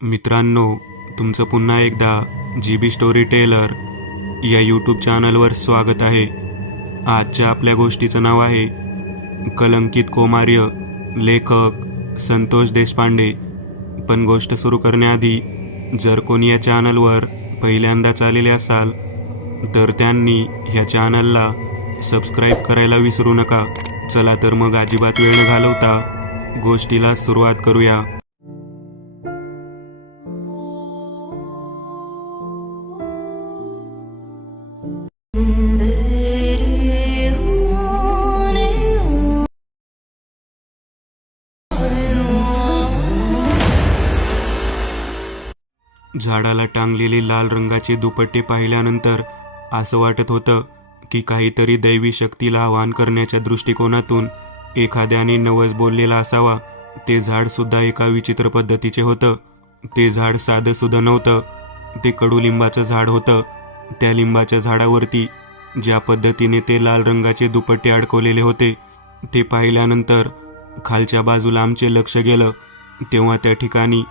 मित्रांनो, तुमचं पुन्हा एकदा GB स्टोरी टेलर या यूट्यूब चॅनलवर स्वागत आहे. आजच्या आपल्या गोष्टीचं नाव आहे कलंकित कौमार्य, लेखक संतोष देशपांडे. पण गोष्ट सुरू करण्याआधी जर कोणी या चॅनलवर पहिल्यांदाच आलेले असाल तर त्यांनी ह्या चॅनलला सबस्क्राईब करायला विसरू नका. चला तर मग अजिबात वेळ न घालवता गोष्टीला सुरुवात करूया. झाडाला टांगलेले लाल रंगाचे दुपट्टे पाहिल्यानंतर असं वाटत होतं की काहीतरी दैवी शक्तीला आवाहन करण्याच्या दृष्टिकोनातून एखाद्याने नवस बोललेला असावा. ते झाड सुद्धा एका विचित्र पद्धतीचे होतं. ते झाड साधं सुद्धा नव्हतं, ते कडुलिंबाचं झाड होतं. त्या लिंबाच्या झाडावरती ज्या पद्धतीने ते लाल रंगाचे दुपट्टे अडकवलेले होते ते पाहिल्यानंतर खालच्या बाजूला आमचे लक्ष गेलं. तेव्हा त्या ठिकाणी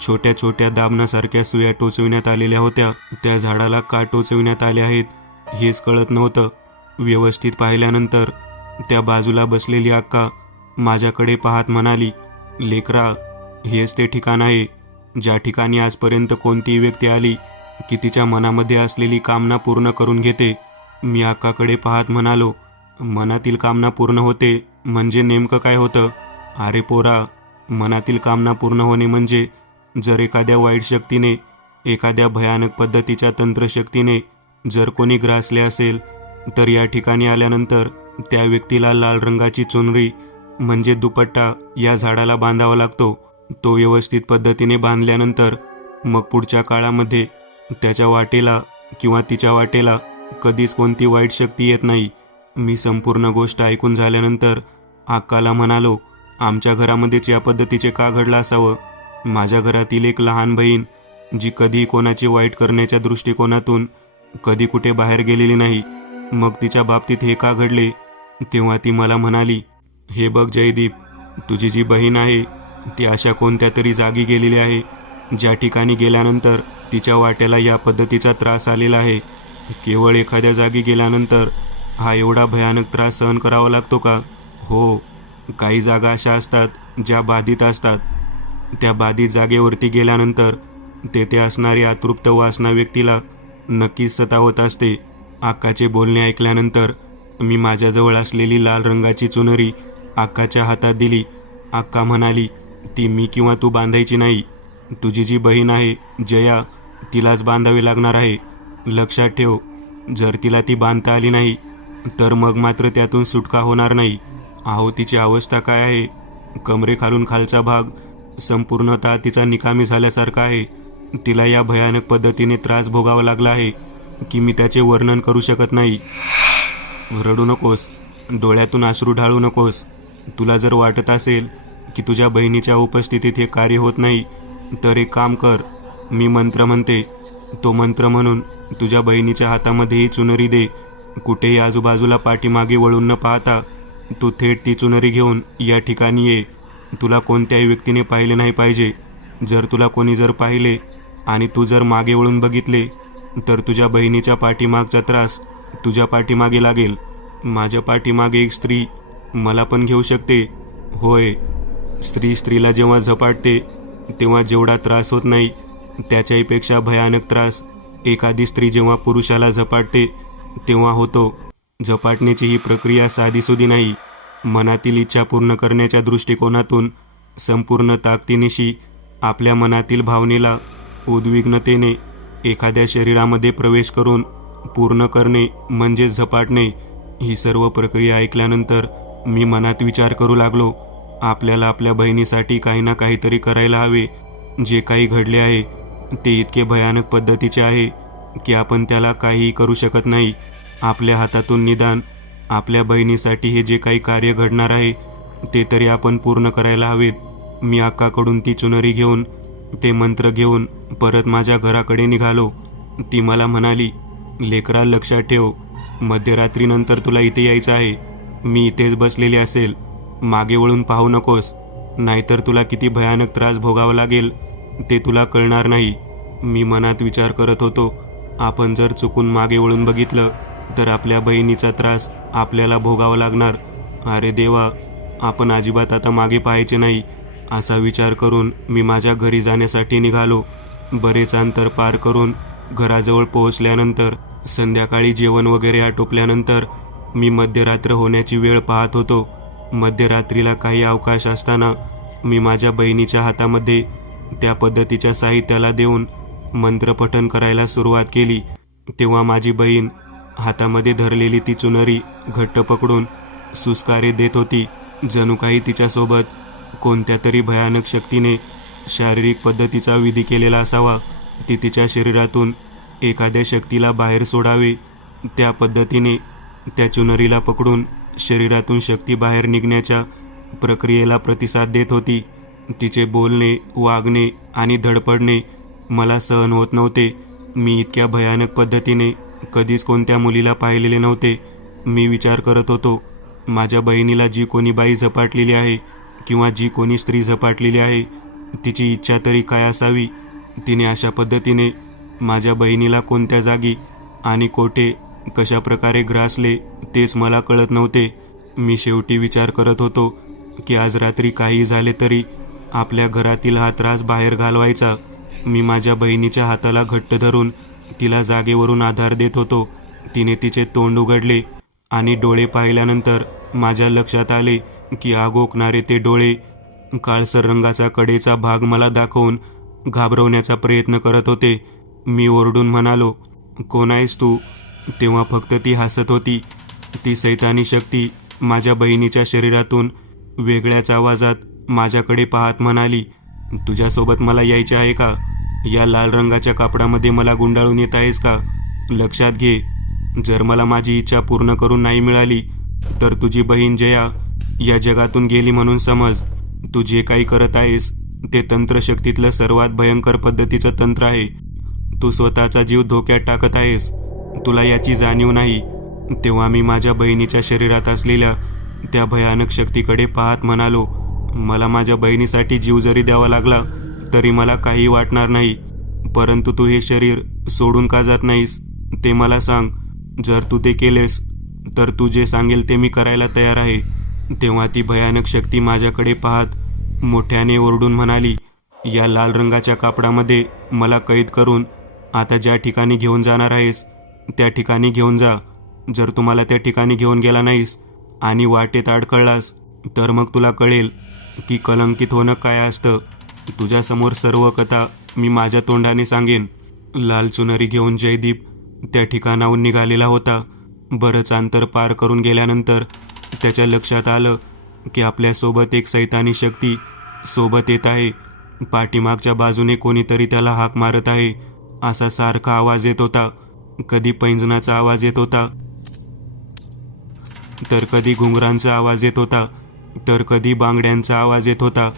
छोट्या छोट्या दाबणासारख्या सुया टोचविण्यात आलेल्या होत्या. त्या झाडाला का टोचविण्यात आल्या आहेत हेच कळत नव्हतं. व्यवस्थित पाहिल्यानंतर त्या बाजूला बसलेली अक्का माझ्याकडे पाहत म्हणाली, लेकरा, हेच ते ठिकाण आहे ज्या ठिकाणी आजपर्यंत कोणतीही व्यक्ती आली की तिच्या मनामध्ये असलेली कामना पूर्ण करून घेते. मी अक्काकडे पाहत म्हणालो, मनातील कामना पूर्ण होते म्हणजे नेमकं काय होतं? अरे पोरा, मनातील कामना पूर्ण होणे म्हणजे जर एखाद्या वाईट शक्तीने, एखाद्या भयानक पद्धतीच्या तंत्रशक्तीने जर कोणी ग्रासले असेल तर या ठिकाणी आल्यानंतर त्या व्यक्तीला लाल रंगाची चुनरी म्हणजे दुपट्टा या झाडाला बांधावा लागतो. तो व्यवस्थित पद्धतीने बांधल्यानंतर मग पुढच्या काळामध्ये त्याच्या वाटेला किंवा तिच्या वाटेला कधीच कोणती वाईट शक्ती येत नाही. मी संपूर्ण गोष्ट ऐकून झाल्यानंतर अक्काला म्हणालो, आमच्या घरामध्येच या पद्धतीचे का घडलं असावं? माझ्या घरातील एक लहान बहीण जी कधी कोणाची वाईट करण्याच्या दृष्टिकोनातून कधी कुठे बाहेर गेलेली नाही, मग तिच्या बाबतीत हे का घडले? तेव्हा ती मला म्हणाली, हे बघ जयदीप, तुझी जी बहीण आहे ती अशा कोणत्या तरी जागी गेलेली आहे ज्या ठिकाणी गेल्यानंतर तिच्या वाट्याला या पद्धतीचा त्रास आलेला आहे. केवळ एखाद्या जागी गेल्यानंतर हा एवढा भयानक त्रास सहन करावा लागतो का? हो, काही जागा अशा असतात ज्या बाधित असतात. त्या बाधित जागेवरती गेल्यानंतर तेथे असणारी अतृप्त वासना व्यक्तीला नक्कीच सतावत असते. अक्काचे बोलणे ऐकल्यानंतर मी माझ्याजवळ असलेली लाल रंगाची चुनरी अक्काच्या हातात दिली. अक्का म्हणाली, ती मी किंवा तू बांधायची नाही. तुझी जी बहीण आहे जया, तिलाच बांधावी लागणार आहे. लक्षात ठेव, जर तिला ती बांधता आली नाही तर मग मात्र त्यातून सुटका होणार नाही. अहो, तिची अवस्था काय आहे? कमरेखालून खालचा भाग संपूर्णतः तिचा निकामी झाल्यासारखा आहे. तिला या भयानक पद्धतीने त्रास भोगावा लागला आहे की मी त्याचे वर्णन करू शकत नाही. रडू नकोस, डोळ्यातून अश्रू ढाळू नकोस. तुला जर वाटत असेल की तुझ्या बहिणीच्या उपस्थितीत हे कार्य होत नाही तर एक काम कर, मी मंत्र म्हणते, तो मंत्र म्हणून तुझ्या बहिणीच्या हातामध्ये ही चुनरी दे. कुठेही आजूबाजूला पाठीमागे वळून न पाहता तू थेट ती चुनरी घेऊन या ठिकाणी ये. तुला कोणत्याही व्यक्तीने पाहिले नाही पाहिजे. जर तुला कोणी जर पाहिले आणि तू जर मागे वळून बघितले तर तुझ्या बहिणीच्या पाठीमागचा त्रास तुझ्या पाठीमागे लागेल. माझ्या पाठीमागे एक स्त्री मला पण घेऊ शकते. होय, स्त्री स्त्रीला जेव्हा झपाटते तेव्हा जेवढा त्रास होत नाही त्याच्याहीपेक्षा भयानक त्रास एखादी स्त्री जेव्हा पुरुषाला झपाटते तेव्हा होतो. झपाटण्याची ही प्रक्रिया साधीसुधी नाही. मनातील इच्छा पूर्ण करण्याच्या दृष्टिकोनातून संपूर्ण ताकदीनिशी आपल्या मनातील भावनेला उद्विग्नतेने एखाद्या शरीरामध्ये प्रवेश करून पूर्ण करणे म्हणजे झपाटणे. ही सर्व प्रक्रिया ऐकल्यानंतर मी मनात विचार करू लागलो, आपल्याला आपल्या बहिणीसाठी काही ना काहीतरी करायला हवे. जे काही घडले आहे ते इतके भयानक पद्धतीचे आहे की आपण त्याला काहीही करू शकत नाही. आपल्या हातातून निदान आपल्या बहिणीसाठी हे जे काही कार्य घडणार आहे ते तरी आपण पूर्ण करायला हवेत. मी अक्काकडून ती चुनरी घेऊन, ते मंत्र घेऊन परत माझ्या घराकडे निघालो. ती मला म्हणाली, लेकरा, लक्षात ठेव, मध्यरात्रीनंतर तुला इथे यायचं आहे. मी इथेच बसलेली असेल. मागे वळून पाहू नकोस. नाहीतर तुला किती भयानक त्रास भोगावा लागेल ते तुला कळणार नाही. मी मनात विचार करत होतो, आपण जर चुकून मागे वळून बघितलं तर आपल्या बहिणीचा त्रास आपल्याला भोगावा लागणार. अरे देवा, आपण अजिबात आता मागे पाहायचे नाही. असा विचार करून मी माझ्या घरी जाण्यासाठी निघालो. बरेच अंतर पार करून घराजवळ पोहोचल्यानंतर संध्याकाळी जेवण वगैरे आटोपल्यानंतर मी मध्यरात्र होण्याची वेळ पाहत होतो. मध्यरात्रीला काही अवकाश असताना मी माझ्या बहिणीच्या हातामध्ये त्या पद्धतीच्या साहित्याला देऊन मंत्रपठण करायला सुरुवात केली. तेव्हा माझी बहीण हातामध्ये धरलेली ती चुनरी घट्ट पकडून सुस्कारे देत होती. जणू काही तिच्यासोबत कोणत्या तरी भयानक शक्तीने शारीरिक पद्धतीचा विधी केलेला असावा. ती तिच्या शरीरातून एखाद्या शक्तीला बाहेर सोडावे त्या पद्धतीने त्या चुनरीला पकडून शरीरातून शक्ती बाहेर निघण्याच्या प्रक्रियेला प्रतिसाद देत होती. तिचे बोलणे, वागणे आणि धडपडणे मला सहन होत नव्हते. मी इतक्या भयानक पद्धतीने कधीच कोणत्या मुलीला पाहिलेले नव्हते. मी विचार करत होतो, माझ्या बहिणीला जी कोणी बाई झपाटलेली आहे किंवा जी कोणी स्त्री झपाटलेली आहे, तिची इच्छा तरी काय असावी. तिने अशा पद्धतीने माझ्या बहिणीला कोणत्या जागी आणि कोठे कशा प्रकारे ग्रासले तेच मला कळत नव्हते. मी शेवटी विचार करत होतो की आज रात्री काही झाले तरी आपल्या घरातील हा त्रास बाहेर घालवायचा. मी माझ्या बहिणीच्या हाताला घट्ट धरून तिला जागेवरून आधार देत होतो. तिने तिचे तोंड उघडले आणि डोळे पाहिल्यानंतर माझ्या लक्षात आले की आग ओकणारे ते डोळे काळसर रंगाचा कडेचा भाग मला दाखवून घाबरवण्याचा प्रयत्न करत होते. मी ओरडून म्हणालो, कोण आहेस तू? तेव्हा फक्त ती हसत होती. ती सैतानी शक्ती माझ्या बहिणीच्या शरीरातून वेगळ्याच आवाजात माझ्याकडे पाहत म्हणाली, तुझ्यासोबत मला यायचे आहे का? या लाल रंगाच्या कापडामध्ये मला गुंडाळून येत आहेस का? लक्षात घे, जर मला माझी इच्छा पूर्ण करून नाही मिळाली तर तुझी बहीण जया या जगातून गेली म्हणून समज. तू जे काही करत आहेस ते तंत्रशक्तीतलं सर्वात भयंकर पद्धतीचं तंत्र आहे. तू स्वतःचा जीव धोक्यात टाकत आहेस. तुला याची जाणीव नाही. तेव्हा मी माझ्या बहिणीच्या शरीरात असलेल्या त्या भयानक शक्तीकडे पाहत म्हणालो, मला माझ्या बहिणीसाठी जीव जरी द्यावा लागला तरी मला काही वाटणार नाही. परंतु तू हे शरीर सोडून का जात नाहीस ते मला सांग. जर तू ते केलेस तर तू जे सांगेल ते मी करायला तयार आहे. तेव्हा ती भयानक शक्ती माझ्याकडे पाहत मोठ्याने ओरडून म्हणाली, या लाल रंगाच्या कापडामध्ये मला कैद करून आता ज्या ठिकाणी घेऊन जाणार आहेस त्या ठिकाणी घेऊन जा. जर तुम्हाला त्या ठिकाणी घेऊन गेला नाहीस आणि वाटेत अडखळलास तर मग तुला कळेल की कलंकित होणं काय असतं. तुझ्यासमोर सर्व कथा मी माझ्या तोंडाने सांगेन. लाल चुनरी घेऊन जयदीप त्या ठिकाणाहून निघालेला होता. बरंच अंतर पार करून गेल्यानंतर त्याच्या लक्षात आलं की आपल्यासोबत एक सैतानी शक्ती सोबत येत आहे. पाठीमागच्या बाजूने कोणीतरी त्याला हाक मारत आहे असा सारखा आवाज येत होता. कधी पैंजणाचा आवाज येत होता, तर कधी घुंगरांचा आवाज येत होता, तर कधी बांगड्यांचा आवाज येत होता.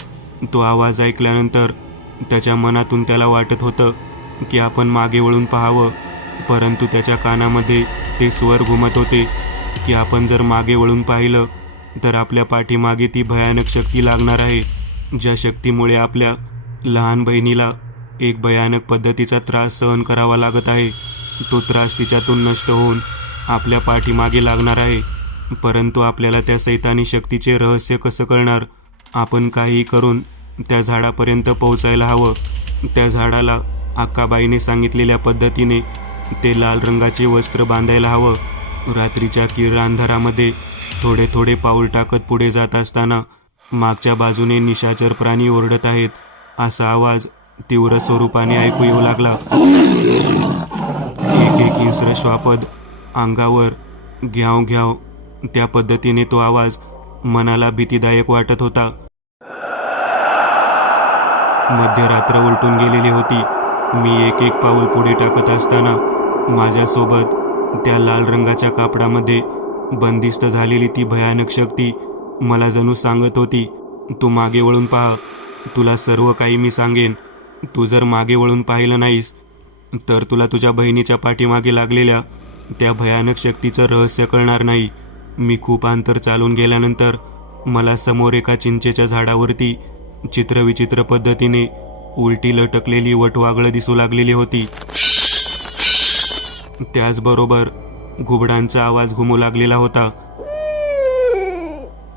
तो आवाज ऐकल्यानंतर त्याच्या मनातून त्याला वाटत होतं की आपण मागे वळून पाहावं, परंतु त्याच्या कानामध्ये ते स्वर घुमत होते की आपण जर मागे वळून पाहिलं तर आपल्या पाठीमागे ती भयानक शक्ती लागणार आहे, ज्या शक्तीमुळे आपल्या लहान बहिणीला एक भयानक पद्धतीचा त्रास सहन करावा लागत आहे. तो त्रास तिच्यातून नष्ट होऊन आपल्या पाठीमागे लागणार आहे. परंतु आपल्याला त्या सैतानी शक्तीचे रहस्य कसं कळणार? आपण काहीही करून त्या झाडापर्यंत पोहोचायला हवं. त्या झाडाला अक्काबाईने सांगितलेल्या पद्धतीने ते लाल रंगाचे वस्त्र बांधायला हवं. रात्रीच्या किर्र अंधारामध्ये थोडे थोडे पाऊल टाकत पुढे जात असताना मागच्या बाजूने निशाचर प्राणी ओरडत आहेत असा आवाज तीव्र स्वरूपाने ऐकू येऊ लागला. एक एक हिंस्र श्वापद अंगावर घ्याव घ्याव त्या पद्धतीने तो आवाज मनाला भीतीदायक वाटत होता. मध्यरात्र उलटून गेलेली होती. मी एक एक पाऊल पुढे टाकत असताना माझ्यासोबत त्या लाल रंगाच्या कापडामध्ये बंदिस्त झालेली ती भयानक शक्ती मला जणू सांगत होती, तू मागे वळून पहा, तुला सर्व काही मी सांगेन. तू जर मागे वळून पाहिलं नाहीस तर तुला तुझ्या बहिणीच्या पाठीमागे लागलेल्या त्या भयानक शक्तीचं रहस्य कळणार नाही. मी खूप अंतर चालून गेल्यानंतर मला समोर एका चिंचेच्या झाडावरती चित्रविचित्र पद्धतीने उलटी लटकलेली वटवागळं दिसू लागलेली होती. त्याचबरोबर घुबडांचा आवाज घुमू लागलेला होता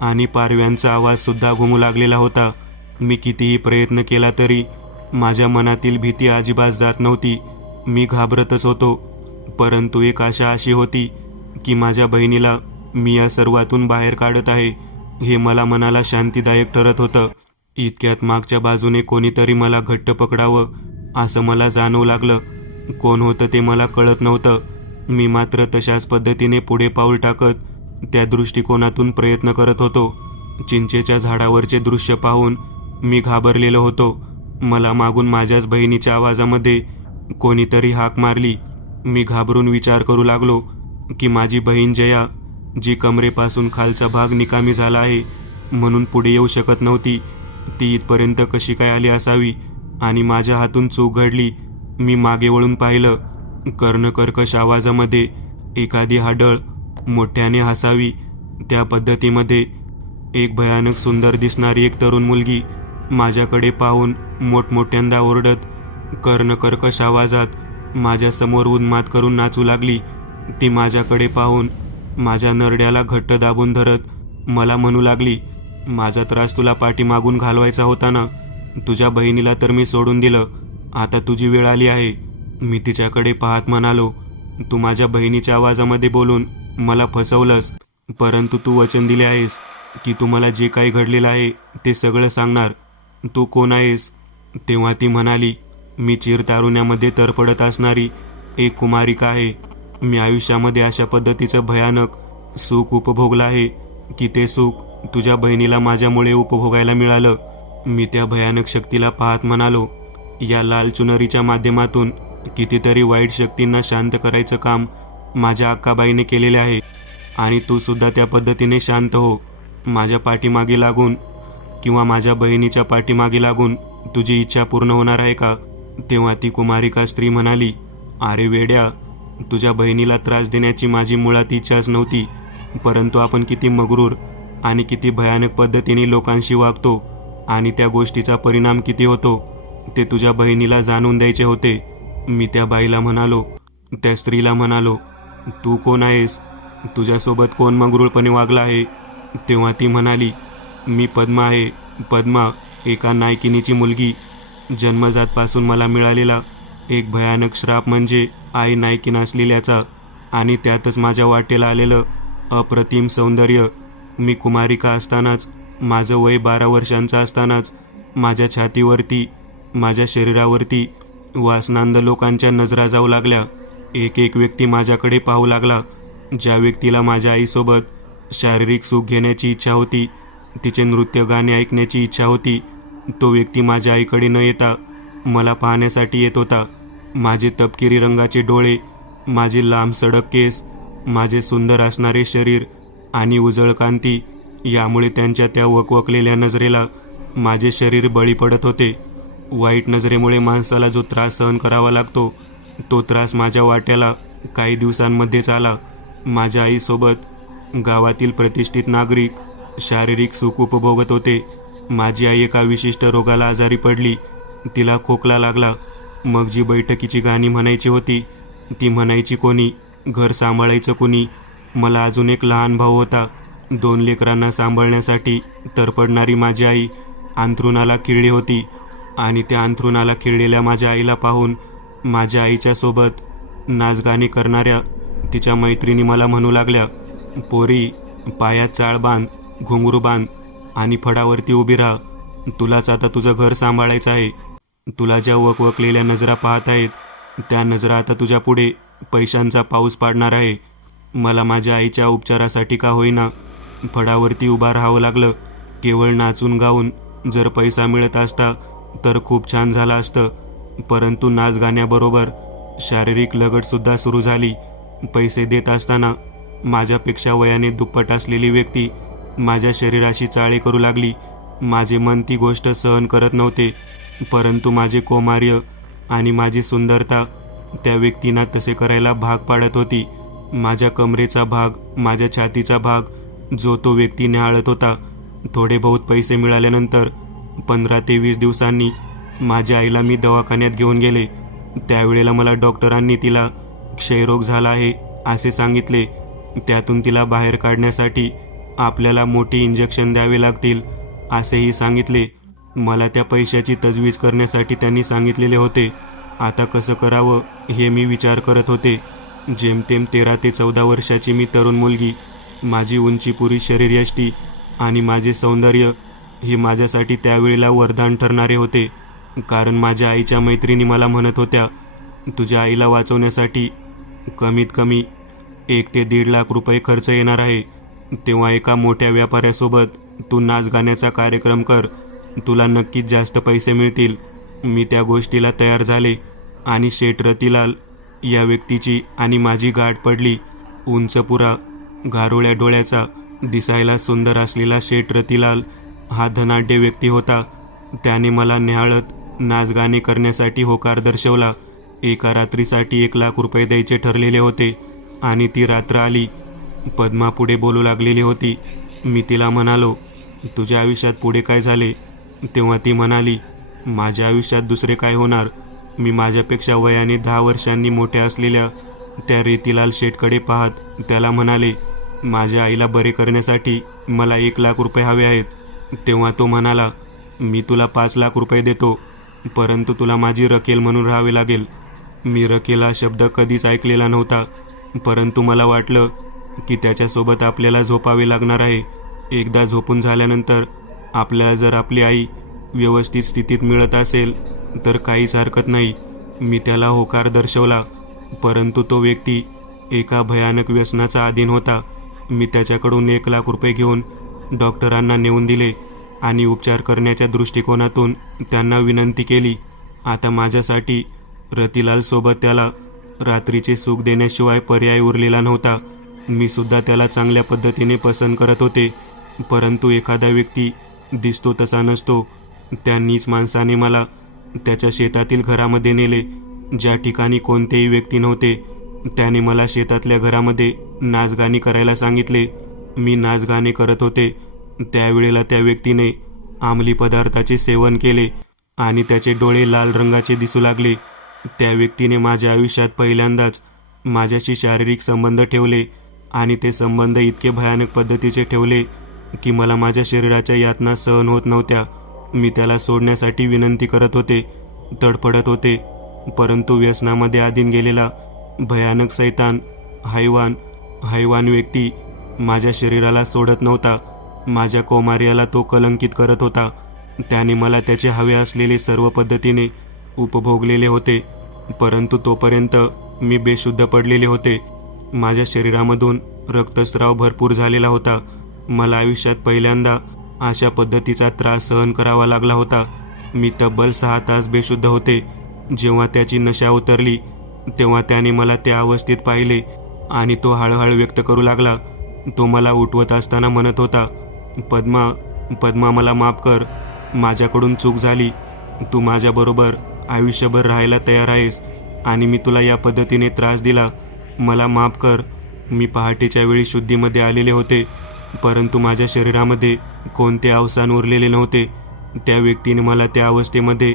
आणि पारव्यांचा आवाज सुद्धा घुमू लागलेला होता. मी कितीही प्रयत्न केला तरी माझ्या मनातील भीती अजिबात जात नव्हती. मी घाबरतच होतो. परंतु एक आशा अशी होती की माझ्या बहिणीला मी या सर्वातून बाहेर काढत आहे, हे मला मनाला शांतीदायक ठरत होतं. इतक्यात मागच्या बाजूने कोणीतरी मला घट्ट पकडावं असं मला जाणवू लागलं. कोण होतं ते मला कळत नव्हतं. मी मात्र तशाच पद्धतीने पुढे पाऊल टाकत त्या दृष्टिकोनातून प्रयत्न करत होतो. चिंचेच्या झाडावरचे दृश्य पाहून मी घाबरलेलो होतो. मला मागून माझ्याच बहिणीच्या आवाजामध्ये कोणीतरी हाक मारली. मी घाबरून विचार करू लागलो की माझी बहीण जया, जी कमरेपासून खालचा भाग निकामी झाला आहे म्हणून पुढे येऊ शकत नव्हती, ती इथपर्यंत कशी काय आली असावी आणि माझ्या हातून चूक घडली. मी मागे वळून पाहिलं. कर्णकर्कश आवाजामध्ये एखादी हाडळ मोठ्याने हसावी त्या पद्धतीमध्ये एक भयानक सुंदर दिसणारी एक तरुण मुलगी माझ्याकडे पाहून मोठमोठ्यांदा ओरडत कर्णकर्कश आवाजात माझ्यासमोर उन्माद करून नाचू लागली. ती माझ्याकडे पाहून माझ्या नरड्याला घट्ट दाबून धरत मला म्हणू लागली, माझा त्रास तुला पाठीमागून घालवायचा होता ना. तुझ्या बहिणीला तर मी सोडून दिलं, आता तुझी वेळ आली आहे. मी तिच्याकडे पाहत म्हणालो, तू माझ्या बहिणीच्या आवाजामध्ये बोलून मला फसवलंस, परंतु तू वचन दिले आहेस की तू मला जे काही घडलेलं आहे ते सगळं सांगणार. तू कोण आहेस? तेव्हा ती म्हणाली, मी चिरतारुण्यामध्ये तरपडत असणारी एक कुमारिका आहे. मी आयुष्यामध्ये अशा पद्धतीचं भयानक सुख उपभोगलं आहे की ते सुख तुझ्या बहिणीला माझ्यामुळे उपभोगायला मिळालं. मी त्या भयानक शक्तीला पाहत म्हणालो, या लाल चुनरीच्या माध्यमातून कितीतरी वाईट शक्तींना शांत करायचं काम माझ्या अक्काबाईने केलेले आहे आणि तू सुद्धा त्या पद्धतीने शांत हो. माझ्या पाठीमागे लागून किंवा माझ्या बहिणीच्या पाठीमागे लागून तुझी इच्छा पूर्ण होणार आहे का? तेव्हा ती कुमारिका स्त्री म्हणाली, अरे वेड्या, तुझ्या बहिणीला त्रास देण्याची माझी मुळात इच्छाच नव्हती, परंतु आपण किती मगरूर आणि किती भयानक पद्धतीने लोकांशी वागतो आणि त्या गोष्टीचा परिणाम किती होतो ते तुझ्या बहिणीला जाणून द्यायचे होते. मी त्या बाईला म्हणालो, त्या स्त्रीला म्हणालो, तू कोण आहेस? तुझ्यासोबत कोण मगरूरपणे वागला आहे? तेव्हा ती म्हणाली, मी पद्मा आहे. पद्मा, एका नायकिनीची मुलगी. जन्मजातपासून मला मिळालेला एक भयानक श्राप म्हणजे आई नायकी नसलेल्याचा आणि त्यातच माझ्या वाटेला आलेलं अप्रतिम सौंदर्य. मी कुमारिका असतानाच, माझं वय 12 वर्षांचं असतानाच माझ्या छातीवरती, माझ्या शरीरावरती वासनांद लोकांच्या नजरा जाऊ लागल्या. एक एक व्यक्ती माझ्याकडे पाहू लागला. ज्या व्यक्तीला माझ्या आईसोबत शारीरिक सुख घेण्याची इच्छा होती, तिचे नृत्य गाणे ऐकण्याची इच्छा होती, तो व्यक्ती माझ्या आईकडे न येता मला पाहण्यासाठी येत होता. माझे तपकिरी रंगाचे डोळे, माझे लांब सडक केस, माझे सुंदर असणारे शरीर आणि उजळ कांती, यामुळे त्यांच्या त्या वकवकलेल्या नजरेला माझे शरीर बळी पडत होते. वाईट नजरेमुळे माणसाला जो त्रास सहन करावा लागतो, तो त्रास माझ्या वाट्याला काही दिवसांमध्येच आला. माझ्या आईसोबत गावातील प्रतिष्ठित नागरिक शारीरिक सुख उपभोगत होते. माझी आई एका विशिष्ट रोगाला आजारी पडली. तिला खोकला लागला. मग जी बैठकीची गाणी म्हणायची होती ती म्हणायची कोणी, घर सांभाळायचं कोणी. मला अजून एक लहान भाऊ होता. 2 लेकरांना सांभाळण्यासाठी तरपडणारी माझी आई अंथरुणाला खिळली होती आणि त्या अंथरुणाला खिळलेल्या माझ्या आईला पाहून माझ्या आईच्या सोबत नाचगाणी करणाऱ्या तिच्या मैत्रिणी मला म्हणू लागल्या, पोरी, पायात चाळ बांध, घुंगरू बांध आणि फडावरती उभी राहा. तुलाच आता तुझं घर सांभाळायचं आहे. तुला ज्या वकवकलेल्या नजरा पाहत आहेत त्या नजरा आता तुझ्या पुढे पैशांचा पाऊस पाडणार आहे. मला माझ्या आईच्या उपचारासाठी का होईना फडावरती उभा राहावं लागलं. केवळ नाचून गाऊन जर पैसा मिळत असता तर खूप छान झालं असतं, परंतु नाच गाण्याबरोबर शारीरिक लगटसुद्धा सुरू झाली. पैसे देत असताना माझ्यापेक्षा वयाने दुप्पट असलेली व्यक्ती माझ्या शरीराशी चाळे करू लागली. माझे मन ती गोष्ट सहन करत नव्हते, परंतु माझे कौमार्य आणि माझी सुंदरता त्या व्यक्तींना तसे करायला भाग पाडत होती. माझ्या कमरेचा भाग, माझ्या छातीचा भाग जो तो व्यक्ती न्याहाळत होता. थोडे बहुत पैसे मिळाल्यानंतर 15 ते 20 दिवसांनी माझ्या आईला मी दवाखान्यात घेऊन गेले. त्यावेळेला मला डॉक्टरांनी तिला क्षयरोग झाला आहे असे सांगितले. त्यातून तिला बाहेर काढण्यासाठी आपल्याला मोठी इंजेक्शन द्यावे लागतील असेही सांगितले. मला त्या पैशाची तजवीज करण्यासाठी त्यांनी सांगितलेले होते. आता कसं करावं हे मी विचार करत होते. जेमतेम 13 ते 14 वर्षाची मी तरुण मुलगी, माझी उंचीपुरी शरीरयष्टी आणि माझे सौंदर्य हे माझ्यासाठी त्यावेळेला वरदान ठरणारे होते. कारण माझ्या आईच्या मैत्रिणी मला म्हणत होत्या, तुझ्या आईला वाचवण्यासाठी कमीत कमी 1 ते 1.5 लाख रुपये खर्च येणार आहे. तेव्हा एका मोठ्या व्यापाऱ्यासोबत तू नाच गाण्याचा कार्यक्रम कर, तुला नक्कीच जास्त पैसे मिळतील. मी त्या गोष्टीला तयार झाले आणि शेठ रतिलाल या व्यक्तीची आणि माझी गाठ पडली. उंचपुरा, गारोळ्या डोळ्याचा, दिसायला सुंदर असलेला शेठ रतिलाल हा धनाढ्य व्यक्ती होता. त्याने मला न्याहाळत नाचगाणे करण्यासाठी होकार दर्शवला. एका रात्रीसाठी 1 लाख रुपये द्यायचे ठरलेले होते आणि ती रात्र आली. पद्मा पुढे बोलू लागलेली होती. मी तिला म्हणालो, तुझ्या आयुष्यात पुढे काय झाले? तेव्हा ती म्हणाली, माझ्या आयुष्यात दुसरे काय होणार? मी माझ्यापेक्षा वयाने 10 वर्षांनी मोठ्या असलेल्या त्या रेतीलाल शेठकडे पाहत त्याला म्हणाले, माझ्या आईला बरे करण्यासाठी मला 1 लाख रुपये हवे आहेत. तेव्हा तो म्हणाला, मी तुला 5 लाख रुपये देतो, परंतु तुला माझी रकेल म्हणून राहावे लागेल. मी रकेल हा शब्द कधीच ऐकलेला नव्हता, परंतु मला वाटलं की त्याच्यासोबत आपल्याला झोपावे लागणार आहे. एकदा झोपून झाल्यानंतर आपल्याला जर आपली आई व्यवस्थित स्थितीत मिळत असेल तर काहीच हरकत नाही. मी त्याला होकार दर्शवला, परंतु तो व्यक्ती एका भयानक व्यसनाचा अधीन होता. मी त्याच्याकडून 1 लाख रुपये घेऊन डॉक्टरांना नेऊन दिले आणि उपचार करण्याच्या दृष्टिकोनातून त्यांना विनंती केली. आता माझ्यासाठी रतिलालसोबत त्याला रात्रीचे सुख देण्याशिवाय पर्याय उरलेला नव्हता. मी सुद्धा त्याला चांगल्या पद्धतीने पसंत करत होते, परंतु एखादा व्यक्ती दिसतो तसा नसतो. त्या नीच माणसाने मला त्याच्या शेतातील घरामध्ये नेले, ज्या ठिकाणी कोणतेही व्यक्ती नव्हते. त्याने मला शेतातल्या घरामध्ये नाचगाणी करायला सांगितले. मी नाचगाणे करत होते. त्यावेळेला त्या व्यक्तीने अंमली पदार्थाचे सेवन केले आणि त्याचे डोळे लाल रंगाचे दिसू लागले. त्या व्यक्तीने माझ्या आयुष्यात पहिल्यांदाच माझ्याशी शारीरिक संबंध ठेवले आणि ते संबंध इतके भयानक पद्धतीचे ठेवले की मला माझ्या शरीराच्या यातना सहन होत नव्हत्या. मी त्याला सोडण्यासाठी विनंती करत होते, तडफडत होते, परंतु व्यसनामध्ये अधीन गेलेला भयानक सैतान हैवान व्यक्ती माझ्या शरीराला सोडत नव्हता. माझ्या कौमार्याला तो कलंकित करत होता. त्याने मला त्याचे हवे असलेले सर्व पद्धतीने उपभोगलेले होते, परंतु तोपर्यंत मी बेशुद्ध पडलेले होते. माझ्या शरीरामधून रक्तस्राव भरपूर झालेला होता. मला आयुष्यात पहिल्यांदा अशा पद्धतीचा त्रास सहन करावा लागला होता. मी तब्बल 6 तास बेशुद्ध होते. जेव्हा त्याची नशा उतरली तेव्हा त्याने मला त्या अवस्थेत पाहिले आणि तो हळूहळू व्यक्त करू लागला. तो मला उठवत असताना म्हणत होता, पद्मा मला माफ कर, माझ्याकडून चूक झाली. तू माझ्याबरोबर आयुष्यभर राहायला तयार आहेस आणि मी तुला या पद्धतीने त्रास दिला, मला माफ कर. मी पहाटेच्या वेळी शुद्धीमध्ये आलेले होते, परंतु माझ्या शरीरामध्ये कोणते अवसान उरलेले नव्हते. त्या व्यक्तीने मला त्या अवस्थेमध्ये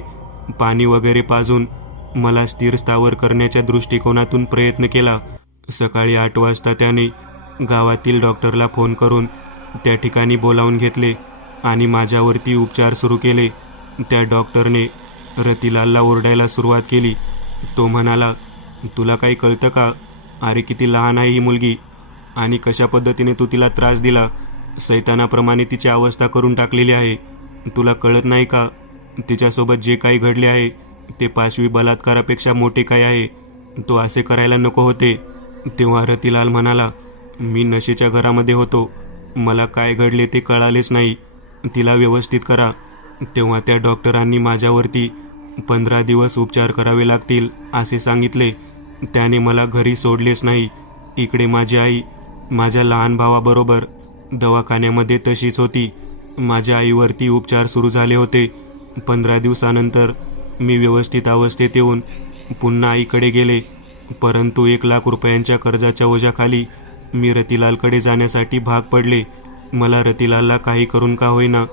पाणी वगैरे पाजून मला स्थिर स्थावर करण्याच्या दृष्टिकोनातून प्रयत्न केला. सकाळी 8 वाजता त्याने गावातील डॉक्टरला फोन करून त्या ठिकाणी बोलावून घेतले आणि माझ्यावरती उपचार सुरू केले. त्या डॉक्टरने रतिलालला ओरडायला सुरुवात केली. तो म्हणाला, तुला काही कळतं का? अरे किती लहान आहे ही मुलगी आणि कशा पद्धतीने तू तिला त्रास दिला. सैतानाप्रमाणे तिची अवस्था करून टाकलेली आहे. तुला कळत नाही का तिच्यासोबत जे काही घडले आहे ते पाशवी बलात्कारापेक्षा मोठे काय आहे. तो असे करायला नको होते. तेव्हा रतिलाल म्हणाला, मी नशेच्या घरामध्ये होतो, मला काय घडले ते कळालेच नाही, तिला व्यवस्थित करा. तेव्हा त्या डॉक्टरांनी माझ्यावरती 15 दिवस उपचार करावे लागतील असे सांगितले. त्याने मला घरी सोडलेच नाही. इकडे माझी आई माझ्या लहान भावाबरोबर दवाखान्यामध्ये तशीच होती. माझ्या आईवरती उपचार सुरू झाले होते. 15 दिवसानंतर मी व्यवस्थित अवस्थेत येऊन पुन्हा आईकडे गेले, परंतु 1 लाख रुपयांच्या कर्जाच्या ओझ्याखाली मी रतिलालकडे जाण्यासाठी भाग पडले. मला रतिलालला काही करून का होईना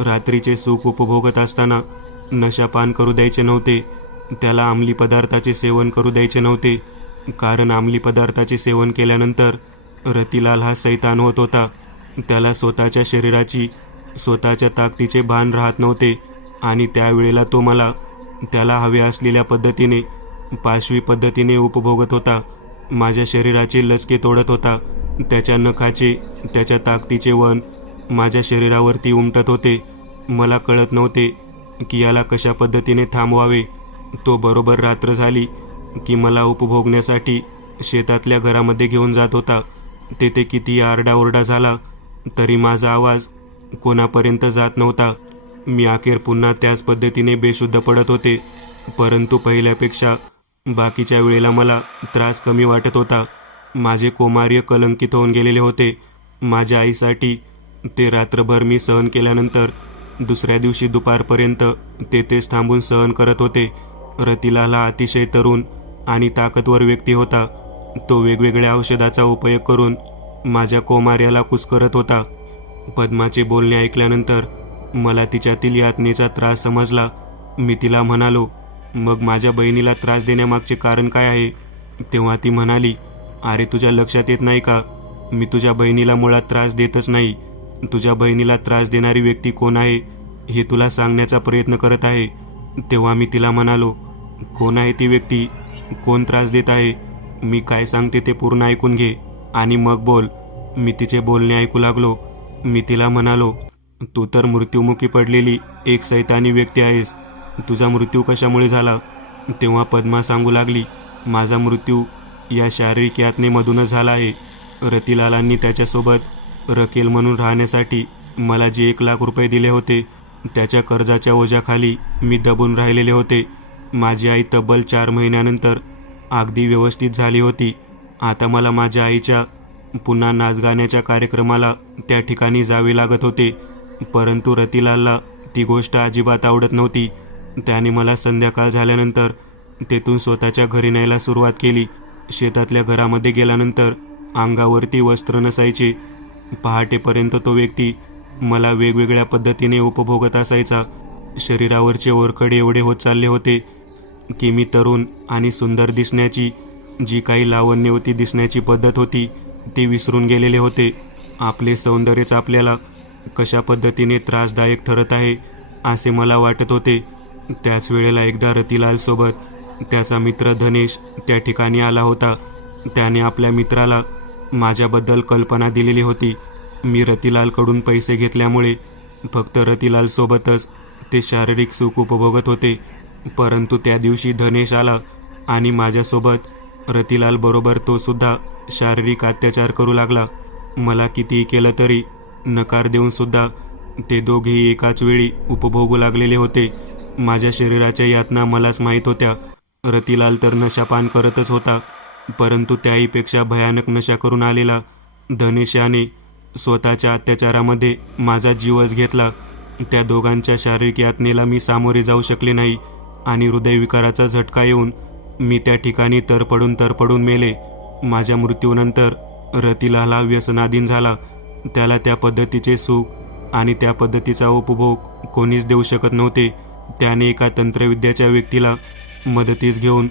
रात्रीचे सुख उपभोगत असताना नशापान करू द्यायचे नव्हते, त्याला अंमली पदार्थाचे सेवन करू द्यायचे नव्हते, कारण अंमली पदार्थाचे सेवन केल्यानंतर रतिलाल हा शैतान होत होता. त्याला स्वतःच्या शरीराची, स्वतःच्या ताकदीचे भान राहत नव्हते आणि त्यावेळेला तो मला त्याला हवे असलेल्या पद्धतीने, पाशवी पद्धतीने उपभोगत होता. माझ्या शरीराचे लचके तोडत होता. त्याच्या नखाचे, त्याच्या ताकदीचे वन माझ्या शरीरावरती उमटत होते. मला कळत नव्हते की याला कशा पद्धतीने थांबवावे. तो बरोबर रात्र झाली की मला उपभोगण्यासाठी शेतातल्या घरामध्ये घेऊन जात होता. तेथे किती आरडाओरडा झाला तरी माझा आवाज कोणापर्यंत जात नव्हता. मी अखेर पुन्हा त्याच पद्धतीने बेशुद्ध पडत होते, परंतु पहिल्यापेक्षा बाकीच्या वेळेला मला त्रास कमी वाटत होता. माझे कौमार्य कलंकित होऊन गेलेले होते. माझ्या आईसाठी ते रात्रभर मी सहन केल्यानंतर दुसऱ्या दिवशी दुपारपर्यंत तेथेच थांबून सहन करत होते. रतिलाल हा अतिशय तरुण आणि ताकदवर व्यक्ती होता. तो वेगवेगळ्या औषधाचा उपयोग करून माझ्या कौमार्याला कुस्करत होता. पद्माचे बोलणे ऐकल्यानंतर मला तिच्यातील यातनेचा त्रास समजला. मी तिला म्हणालो, मग माझ्या बहिणीला त्रास देण्यामागचे कारण काय आहे? तेव्हा ती म्हणाली, अरे तुझ्या लक्षात येत नाही का, मी तुझ्या बहिणीला मुळात त्रास देतच नाही. तुझ्या बहिणीला त्रास देणारी व्यक्ती कोण आहे हे तुला सांगण्याचा प्रयत्न करत आहे. तेव्हा मी तिला म्हणालो, कोण आहे ती व्यक्ती, कोण त्रास देत आहे? मी काय सांगते ते पूर्ण ऐकून घे आणि मग बोल. मी तिचे बोलणे ऐकू लागलो. मी तिला म्हणालो, तू तर मृत्युमुखी पडलेली एक शैतानी व्यक्ती आहेस. तुझा मृत्यू कशामुळे झाला? तेव्हा पद्मा सांगू लागली, माझा मृत्यू या शारीरिक यातनेमधूनच झाला आहे. रतिलालांनी त्याच्यासोबत रकेल म्हणून राहण्यासाठी मला जे 1,00,000 रुपये दिले होते, त्याच्या कर्जाच्या ओझ्याखाली मी दबून राहिलेले होते. माझी आई तब्बल 4 महिन्यानंतर अगदी व्यवस्थित झाली होती. आता मला माझ्या आईच्या पुन्हा नाचगाण्याच्या कार्यक्रमाला त्या ठिकाणी जावे लागत होते, परंतु रतिलालला ती गोष्ट अजिबात आवडत नव्हती. त्याने मला संध्याकाळ झाल्यानंतर तेथून स्वतःच्या घरी न्यायला सुरुवात केली. शेतातल्या घरामध्ये गेल्यानंतर अंगावरती वस्त्र नसायचे. पहाटेपर्यंत तो व्यक्ती मला वेगवेगळ्या पद्धतीने उपभोगत असायचा. शरीरावरचे ओरखडे एवढे होत चालले होते की मी तरुण आणि सुंदर दिसण्याची, जी काही लावण्यवती दिसण्याची पद्धत होती, ती विसरून गेलेले होते. आपले सौंदर्यच आपल्याला कशा पद्धतीने त्रासदायक ठरत आहे असे मला वाटत होते. त्याच वेळेला एकदा रतिलालसोबत त्याचा मित्र धनेश त्या ठिकाणी आला होता. त्याने आपल्या मित्राला माझ्याबद्दल कल्पना दिलेली होती. मी रतिलालकडून पैसे घेतल्यामुळे फक्त रतिलालसोबतच ते शारीरिक सुख उपभोगत होते, परंतु त्या दिवशी धनेश आला आणि माझ्यासोबत रतिलाल बरोबर तो सुद्धा शारीरिक अत्याचार करू लागला. मला कितीही केलं तरी नकार देऊन सुद्धा ते दोघेही एकाच वेळी उपभोगू लागलेले होते. माझ्या शरीराच्या यातना मलाच माहीत होत्या. रतिलाल तर नशापान करतच होता, परंतु त्याहीपेक्षा भयानक नशा करून आलेला धनेशाने स्वतःच्या अत्याचारामध्ये माझा जीवच घेतला. त्या दोघांच्या शारीरिक यातनेला मी सामोरे जाऊ शकले नाही आणि हृदयविकाराचा झटका येऊन मी त्या ठिकाणी तरपडून मेले. माझ्या मृत्यूनंतर रतिलाल हा व्यसनाधीन झाला. त्याला त्या पद्धतीचे सुख आणि त्या पद्धतीचा उपभोग कोणीच देऊ शकत नव्हते. त्याने एका तंत्रविद्याच्या व्यक्तीला मदतीस घेऊन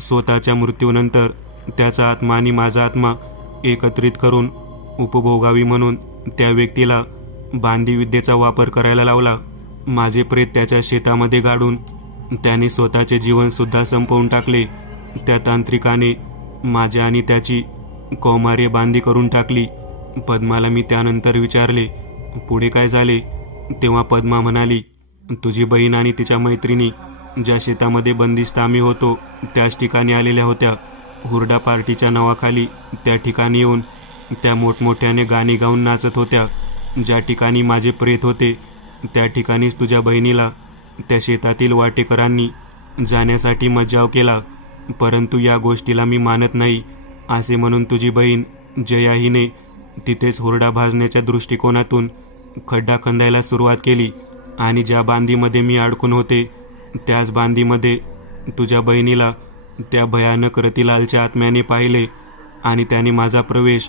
स्वतःच्या मृत्यूनंतर त्याचा आत्मा आणि माझा आत्मा एकत्रित करून उपभोगावी म्हणून त्या व्यक्तीला बांधी विद्येचा वापर करायला लावला. माझे प्रेत त्याच्या शेतामध्ये गाडून त्याने स्वतःचे जीवनसुद्धा संपवून टाकले. त्या तांत्रिकाने माझ्या आणि त्याची कौमार्य बांधी करून टाकली. पद्माला मी त्यानंतर विचारले, पुढे काय झाले? तेव्हा पद्मा म्हणाली, तुझी बहीण आणि तिच्या मैत्रिणी ज्या शेतामध्ये बंदिस्त आम्ही होतो त्याच ठिकाणी आलेल्या होत्या. हुरडा पार्टीच्या नावाखाली त्या ठिकाणी येऊन त्या मोठमोठ्याने गाणी गाऊन नाचत होत्या. ज्या ठिकाणी माझे प्रेत होते त्या ठिकाणीच तुझ्या बहिणीला त्या शेतातील वाटेकरांनी जाण्यासाठी मज्जाव केला, परंतु या गोष्टीला मी मानत नाही असे म्हणून तुझी बहीण जया हिने तिथेच हुरडा भाजण्याच्या दृष्टिकोनातून खड्डा खंदायला सुरुवात केली आणि ज्या बांधीमध्ये मी अडकून होते त्याच बांधीमध्ये तुझ्या बहिणीला त्या भयानक रतिलालच्या आत्म्याने पाहिले आणि त्याने माझा प्रवेश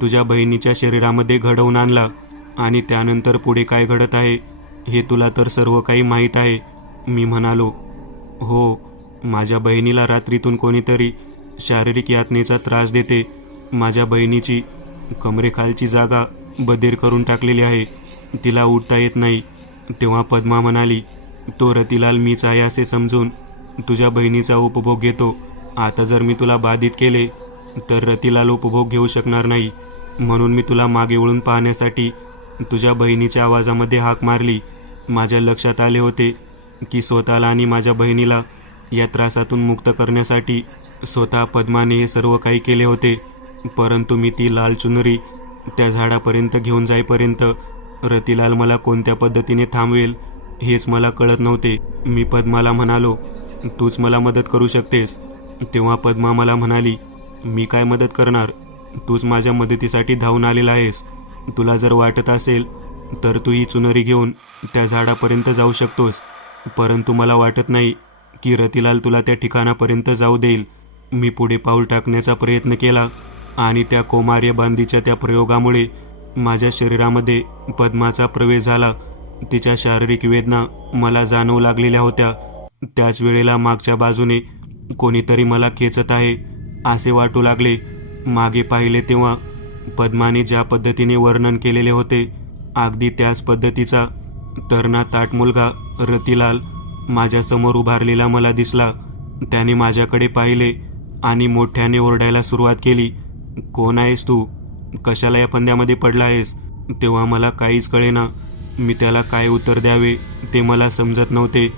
तुझ्या बहिणीच्या शरीरामध्ये घडवून आणला. आणि त्यानंतर पुढे काय घडत आहे हे तुला तर सर्व काही माहीत आहे. मी म्हणालो, हो, माझ्या बहिणीला रात्रीतून कोणीतरी शारीरिक यातनेचा त्रास देते. माझ्या बहिणीची कमरेखालची जागा बधीर करून टाकलेली आहे. तिला उठता येत नाही. तेव्हा पद्मा म्हणाली, तो रतिलाल मीच आहे असे समजून तुझ्या बहिणीचा उपभोग घेतो. आता जर मी तुला बाधित केले तर रतिलाल उपभोग घेऊ शकणार नाही. म्हणून मी तुला मागे वळून पाहण्यासाठी तुझ्या बहिणीच्या आवाजामध्ये हाक मारली. माझ्या लक्षात आले होते की स्वतःला आणि माझ्या बहिणीला या त्रासातून मुक्त करण्यासाठी स्वतः पद्माने हे सर्व काही केले होते. परंतु मी ती लाल चुनरी त्या झाडापर्यंत घेऊन जाईपर्यंत रतिलाल मला कोणत्या पद्धतीने थांबवेल हेच मला कळत नव्हते. मी पद्माला म्हणालो, तूच मला मदत करू शकतेस. तेव्हा पद्मा मला म्हणाली, मी काय मदत करणार? तूच माझ्या मदतीसाठी धावून आलेला आहेस. तुला जर वाटत असेल तर तू ही चुनरी घेऊन त्या झाडापर्यंत जाऊ शकतोस. परंतु मला वाटत नाही की रतिलाल तुला त्या ठिकाणापर्यंत जाऊ देईल. मी पुढे पाऊल टाकण्याचा प्रयत्न केला आणि त्या कौमार्य बांधीच्या त्या प्रयोगामुळे माझ्या शरीरामध्ये पद्माचा प्रवेश झाला. तिच्या शारीरिक वेदना मला जाणवू लागलेल्या होत्या. त्याच वेळेला मागच्या बाजूने कोणीतरी मला खेचत आहे असे वाटू लागले. मागे पाहिले तेव्हा पद्माने ज्या पद्धतीने वर्णन केलेले होते अगदी त्याच पद्धतीचा तरणा ताठ मुलगा रतिलाल माझ्यासमोर उभारलेला मला दिसला. त्याने माझ्याकडे पाहिले आणि मोठ्याने ओरडायला सुरुवात केली, कोण आहेस तू? कशाला या फंद्यामध्ये पडला आहेस? तेव्हा मला काहीच कळेना. मी त्याला काय उत्तर द्यावे ते मला समजत नव्हते.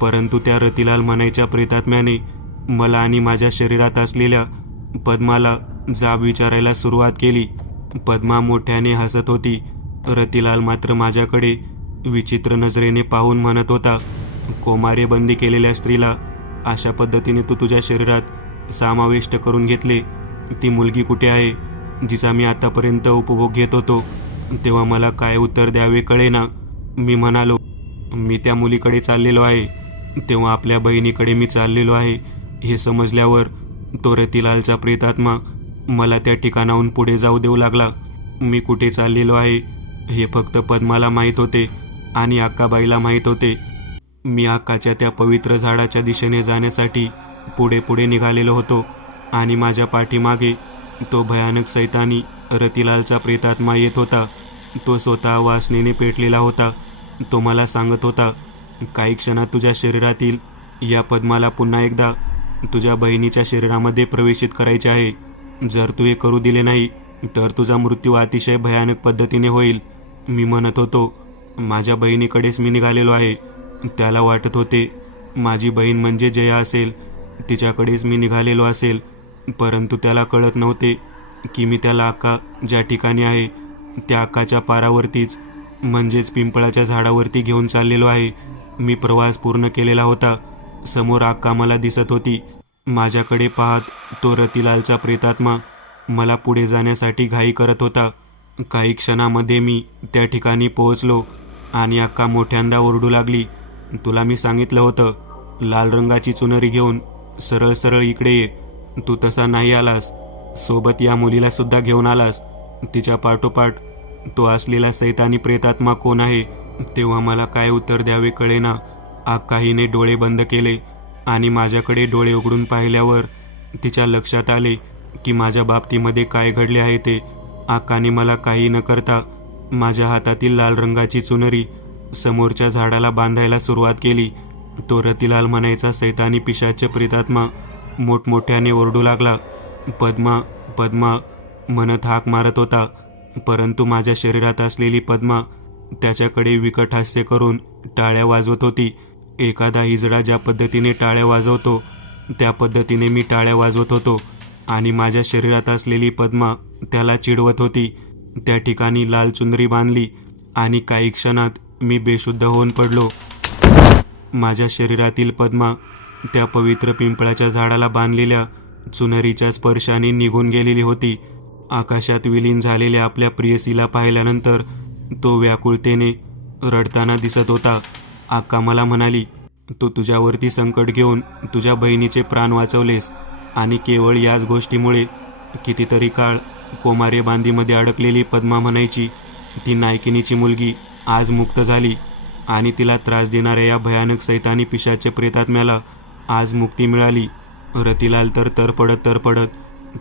परंतु त्या रतिलाल म्हणायच्या प्रेतात्म्याने मला आणि माझ्या शरीरात असलेल्या पद्माला जाब विचारायला सुरुवात केली. पद्मा मोठ्याने हसत होती. रतिलाल मात्र माझ्याकडे विचित्र नजरेने पाहून म्हणत होता, कौमार्यबंदी केलेल्या स्त्रीला अशा पद्धतीने तू तुझ्या शरीरात समाविष्ट करून घेतले. ती मुलगी कुठे आहे जिचा मी आतापर्यंत उपभोग घेत होतो? तेव्हा मला काय उत्तर द्यावे कळेना. मी म्हणालो, मी त्या मुलीकडे चाललेलो आहे. तेव्हा आपल्या बहिणीकडे मी चाललेलो आहे हे समजल्यावर तो रतिलालचा प्रेतात्मा मला त्या ठिकाणाहून पुढे जाऊ देऊ लागला. मी कुठे चाललेलो आहे हे फक्त पद्माला माहीत होते आणि अक्काबाईला माहीत होते. मी अक्काच्या त्या पवित्र झाडाच्या दिशेने जाण्यासाठी पुढे पुढे निघालेलो होतो आणि माझ्या पाठीमागे तो भयानक सैतानी रतिलालचा प्रेतात्मा येत होता. तो स्वतः वासनेने पेटलेला होता. तो मला सांगत होता, काही क्षणात तुझ्या शरीरातील या पद्माला पुन्हा एकदा तुझ्या बहिणीच्या शरीरामध्ये प्रवेशित करायचे आहे. जर तू हे करू दिले नाही तर तुझा मृत्यू अतिशय भयानक पद्धतीने होईल. मी म्हणत होतो, माझ्या बहिणीकडेच मी निघालेलो आहे. त्याला वाटत होते माझी बहीण म्हणजे जया असेल, तिच्याकडेच मी निघालेलो असेल. परंतु त्याला कळत नव्हते की मी त्याला अक्का ज्या ठिकाणी आहे त्या अक्काच्या पारावरतीच म्हणजेच पिंपळाच्या झाडावरती घेऊन चाललेलो आहे. मी प्रवास पूर्ण केलेला होता. समोर अक्का मला दिसत होती. माझ्याकडे पाहत तो रतिलालचा प्रेतात्मा मला पुढे जाण्यासाठी घाई करत होता. काही क्षणामध्ये मी त्या ठिकाणी पोहोचलो आणि अक्का मोठ्यांदा ओरडू लागली, तुला मी सांगितलं होतं लाल रंगाची चुनरी घेऊन सरळ सरळ इकडे ये. तू तसा नाही आलास. सोबत या मुलीला सुद्धा घेऊन आलास. तिच्या पाठोपाठ तो असलेला सैतानी प्रेतात्मा कोण आहे? तेव्हा मला काय उत्तर द्यावे कळेना. अक्काहीने डोळे बंद केले आणि माझ्याकडे डोळे उघडून पाहिल्यावर तिच्या लक्षात आले की माझ्या बाबतीमध्ये काय घडले आहे ते. अक्काने मला काही न करता माझ्या हातातील लाल रंगाची चुनरी समोरच्या झाडाला बांधायला सुरुवात केली. तो रतिलाल म्हणायचा सैतानी पिशाच प्रेतात्मा मोठमोठ्याने ओरडू लागला, पद्मा पद्मा म्हणत हाक मारत होता. परंतु माझ्या शरीरात असलेली पद्मा त्याच्याकडे विकट हास्य करून टाळ्या वाजवत होती. एखादा हिजडा ज्या पद्धतीने टाळ्या वाजवतो त्या पद्धतीने मी टाळ्या वाजवत होतो आणि माझ्या शरीरात असलेली पद्मा त्याला चिडवत होती. त्या ठिकाणी लाल चुनरी बांधली आणि काही क्षणात मी बेशुद्ध होऊन पडलो. माझ्या शरीरातील पद्मा त्या पवित्र पिंपळाच्या झाडाला बांधलेल्या चुनरीच्या स्पर्शाने निघून गेलेली होती. आकाशात विलीन झालेल्या आपल्या प्रियसीला पाहिल्यानंतर तो व्याकुळतेने रडताना दिसत होता. अक्का मला म्हणाली, तू तुझ्यावरती संकट घेऊन तुझ्या बहिणीचे प्राण वाचवलेस आणि केवळ याच गोष्टीमुळे कितीतरी काळ कोमारे बांधीमध्ये अडकलेली पद्मा म्हणायची ती नायकिनीची मुलगी आज मुक्त झाली. आणि तिला त्रास देणाऱ्या या भयानक सैतानी पिशाच्या प्रेतात्म्याला आज मुक्ती मिळाली. रतिलाल तर तरपडत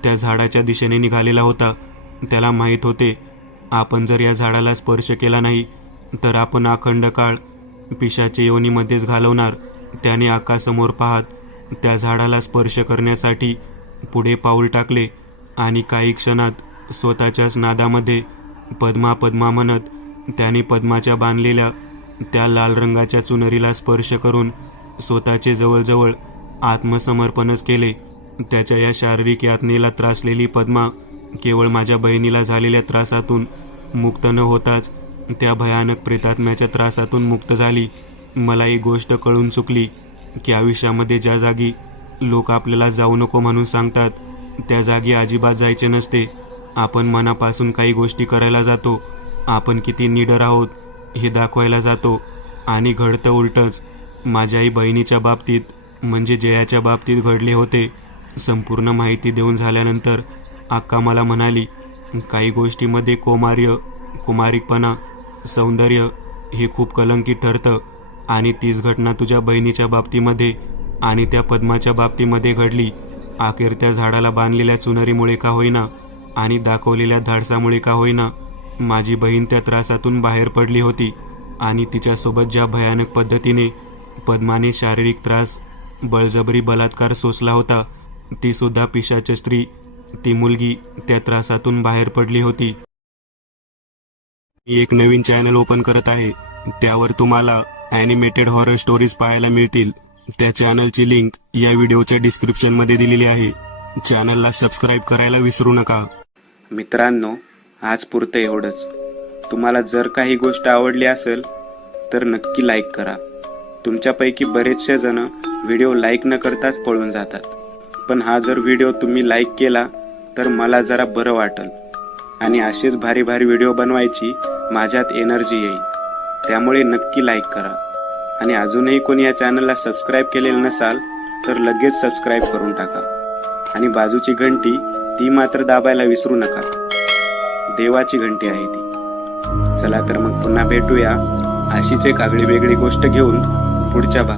त्या झाडाच्या दिशेने निघालेला होता. त्याला माहीत होते, आपण जर या झाडाला स्पर्श केला नाही तर आपण अखंड काळ पिशाच्या योनीमध्येच घालवणार. त्याने आकाशासमोर पाहत त्या झाडाला स्पर्श करण्यासाठी पुढे पाऊल टाकले आणि काही क्षणात स्वतःच्याच नादामध्ये पद्मा पद्मा म्हणत त्याने पद्माच्या बांधलेल्या त्या लाल रंगाच्या चुनरीला स्पर्श करून स्वतःचे जवळजवळ आत्मसमर्पणच केले. त्याच्या या शारीरिक यातनेला त्रासलेली पद्मा केवळ माझ्या बहिणीला झालेल्या त्रासातून मुक्त न होताच त्या भयानक प्रेतात्म्याच्या त्रासातून मुक्त झाली. मला ही गोष्ट कळून चुकली की आयुष्यामध्ये ज्या जागी लोक आपल्याला जाऊ नको म्हणून सांगतात त्या जागी अजिबात जायचे नसते. आपण मनापासून काही गोष्टी करायला जातो, आपण किती निडर आहोत हे दाखवायला जातो आणि घडतं उलटंच. माझ्याही बहिणीच्या बाबतीत म्हणजे जयाच्या बाबतीत घडले होते. संपूर्ण माहिती देऊन झाल्यानंतर अक्का मला म्हणाली, काही गोष्टीमध्ये कुमारिकपणा, सौंदर्य हे खूप कलंकित ठरतं आणि तीच घटना तुझ्या बहिणीच्या बाबतीमध्ये आणि त्या पद्माच्या बाबतीमध्ये घडली. अखेर त्या झाडाला बांधलेल्या चुनरीमुळे का होईना आणि दाखवलेल्या धाडसामुळे का होईना माझी बहीण त्या त्रासातून बाहेर पडली होती आणि तिच्यासोबत ज्या भयानक पद्धतीने पद्माने शारीरिक त्रास, बळजबरी बलात्कार सोसला होता, ती सुद्धा पिशाच स्त्री, ती मुलगी त्या त्रासातून बाहेर पडली होती. मी एक नवीन चॅनल ओपन करत आहे. त्यावर तुम्हाला ॲनिमेटेड हॉरर स्टोरीज पाहायला मिळतील. त्या चॅनलची लिंक या व्हिडिओच्या डिस्क्रिप्शनमध्ये दिलेली आहे. चॅनलला सबस्क्राईब करायला विसरू नका. मित्रांनो, आज पुरतं एवढंच. तुम्हाला जर काही गोष्ट आवडली असेल तर नक्की लाईक करा. तुमच्यापैकी बरेचसे जण व्हिडिओ लाईक न करताच पळून जातात, पण हा जर व्हिडिओ तुम्ही लाईक केला तर मला जरा बरं वाटेल आणि असेच भारी भारी व्हिडिओ बनवायची माझ्यात एनर्जी येईल. त्यामुळे नक्की लाईक करा आणि अजूनही कोणी या चॅनलला सबस्क्राईब केलेलं नसाल तर लगेच सबस्क्राईब करून टाका आणि बाजूची घंटी ती मात्र दाबायला विसरू नका. देवाची घंटी आहे ती. चला तर मग पुन्हा भेटूया अशीच एक आगळी वेगळी गोष्ट घेऊन पुढच्या भागात.